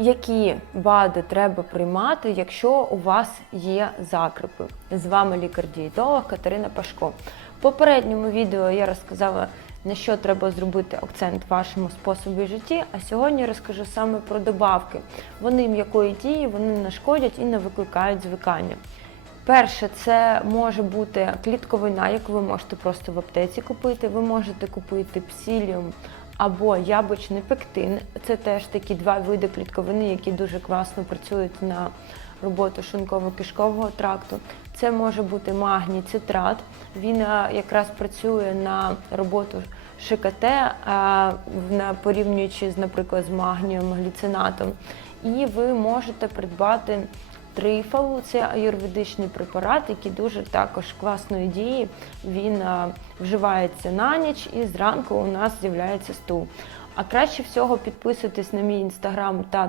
Які БАДи треба приймати, якщо у вас є закрипи? З вами лікар-дієтолог Катерина Пашко. В попередньому відео я розказала, на що треба зробити акцент в вашому способі житті. А сьогодні розкажу саме про добавки. Вони м'якої дії, вони не шкодять і не викликають звикання. Перше, це може бути клітковина, яку ви можете просто в аптеці купити. Ви можете купити псіліум або яблучний пектин. Це теж такі два види клітковини, які дуже класно працюють на роботу шлунково-кишкового тракту. Це може бути магній цитрат. Він е, якраз працює на роботу ШКТ, е, порівнюючи, наприклад, з магнієм гліцинатом. І ви можете придбати трифалу, це аюрведичний препарат, який дуже також класної дії. Він е, вживається на ніч і зранку у нас з'являється стул. А краще всього підписуйтесь на мій інстаграм та